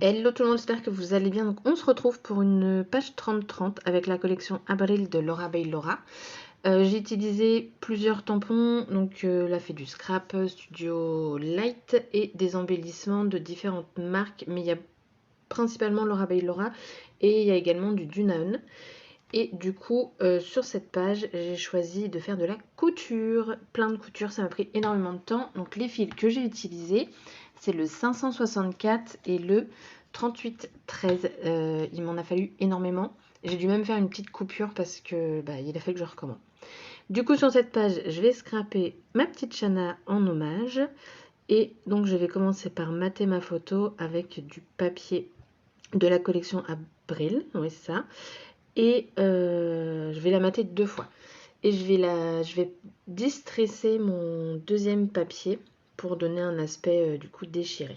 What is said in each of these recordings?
Hello tout le monde, j'espère que vous allez bien. Donc on se retrouve pour une page 30-30 avec la collection Abril de Laura Bailey Laura. J'ai utilisé plusieurs tampons, donc la fait du scrap, Studio Light et des embellissements de différentes marques, mais il y a principalement Laura Bailey Laura et il y a également du Dunaon. Et du coup, sur cette page, j'ai choisi de faire de la couture, plein de couture, ça m'a pris énormément de temps. Donc les fils que j'ai utilisés, c'est le 564 et le 3813. Il m'en a fallu énormément. J'ai dû même faire une petite coupure parce que il a fallu que je recommande. Du coup, sur cette page, je vais scraper ma petite Chana en hommage. Et donc, je vais commencer par mater ma photo avec du papier de la collection Abril. Oui, c'est ça. Et je vais la mater 2 fois. Et je vais distresser mon deuxième papier pour donner un aspect du coup déchiré.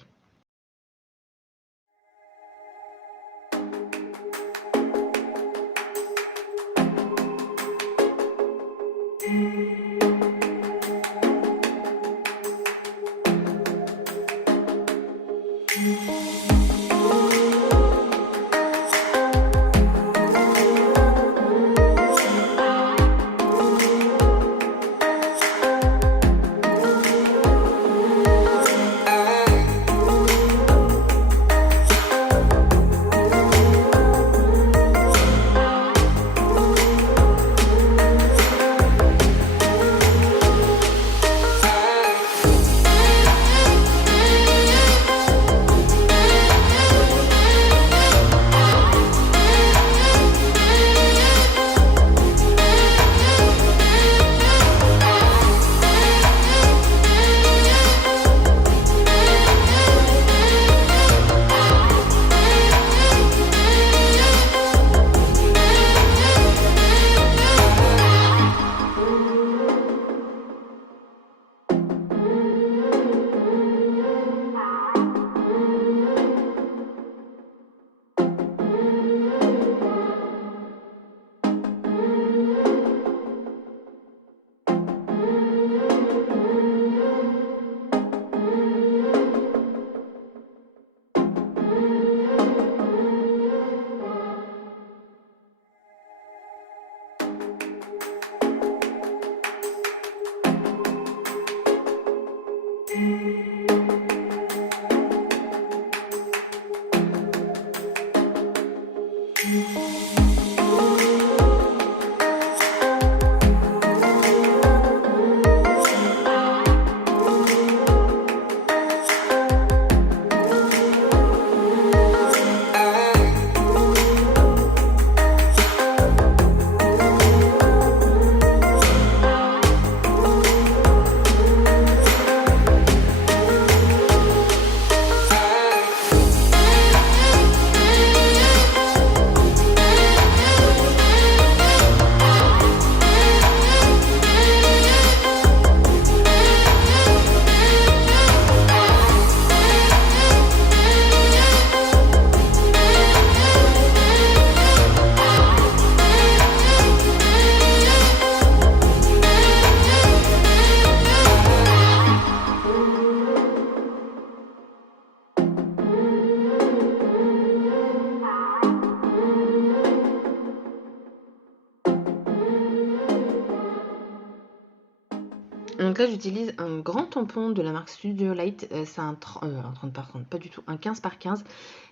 Donc là, j'utilise un grand tampon de la marque Studio Light. C'est un 30 par 30, pas du tout, un 15 par 15.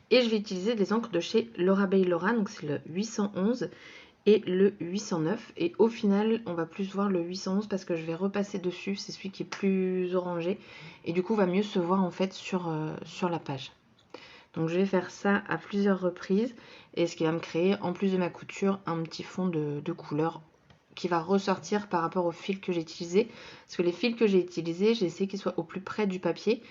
Et je vais utiliser des encres de chez Laura Bailey Laura. Donc c'est le 811 et le 809. Et au final, on va plus voir le 811 parce que je vais repasser dessus. C'est celui qui est plus orangé. Et du coup, va mieux se voir en fait sur la page. Donc je vais faire ça à plusieurs reprises. Et ce qui va me créer, en plus de ma couture, un petit fond de couleur qui va ressortir par rapport aux fils que j'ai utilisés. Parce que les fils que j'ai utilisés, j'ai essayé qu'ils soient au plus près du papier.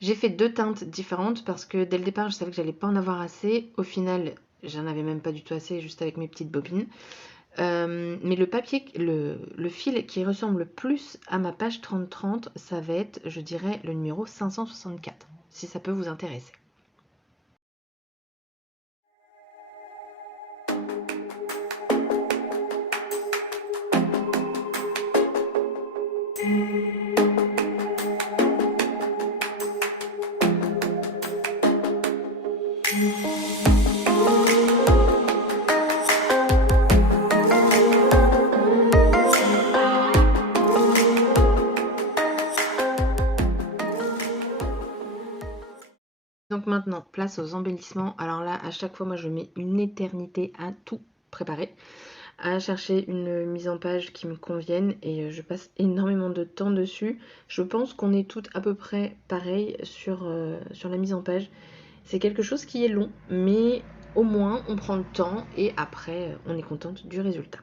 J'ai fait 2 teintes différentes parce que dès le départ, je savais que j'allais pas en avoir assez. Au final, j'en avais même pas du tout assez, juste avec mes petites bobines. Mais le papier, le fil qui ressemble le plus à ma page 30-30, ça va être, je dirais, le numéro 564, si ça peut vous intéresser. Donc maintenant, place aux embellissements. Alors là, à chaque fois, moi, je mets une éternité à tout préparer, à chercher une mise en page qui me convienne et je passe énormément de temps dessus. Je pense qu'on est toutes à peu près pareilles sur la mise en page. C'est quelque chose qui est long, mais au moins on prend le temps et après on est contente du résultat.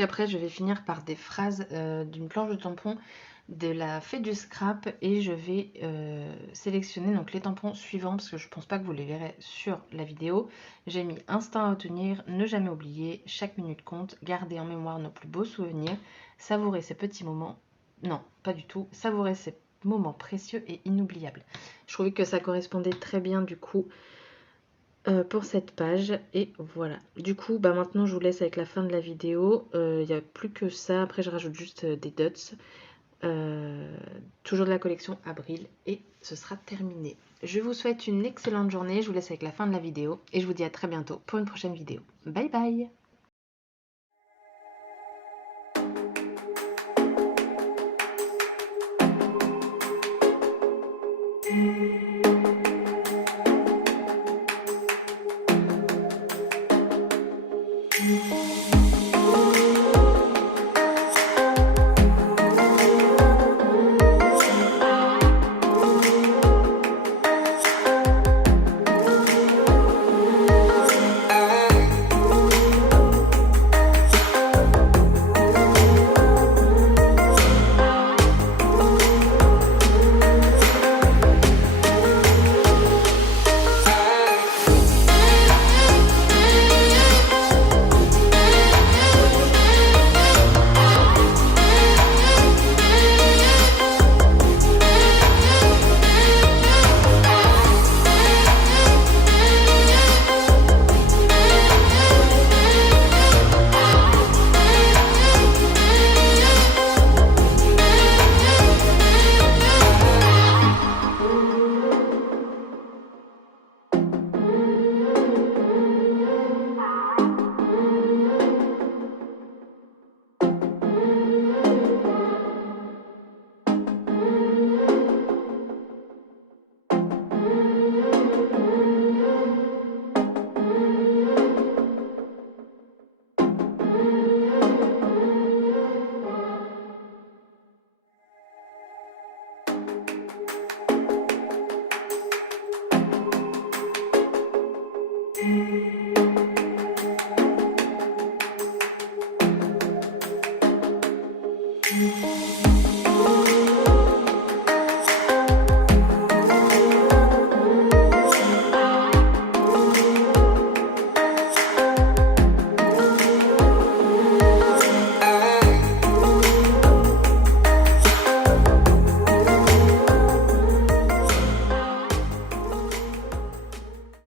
donc après je vais finir par des phrases d'une planche de tampons de la Fée du Scrap et je vais sélectionner donc les tampons suivants parce que je pense pas que vous les verrez sur la vidéo. J'ai mis instinct à retenir, ne jamais oublier, chaque minute compte, garder en mémoire nos plus beaux souvenirs, savourer ces petits moments, non pas du tout, savourer ces moments précieux et inoubliables. Je trouvais que ça correspondait très bien du coup pour cette page et voilà. Du coup maintenant je vous laisse avec la fin de la vidéo. Il n'y a plus que ça, après je rajoute juste des dots. Toujours de la collection Abril et ce sera terminé. Je vous souhaite une excellente journée, je vous laisse avec la fin de la vidéo et je vous dis à très bientôt pour une prochaine vidéo. Bye bye.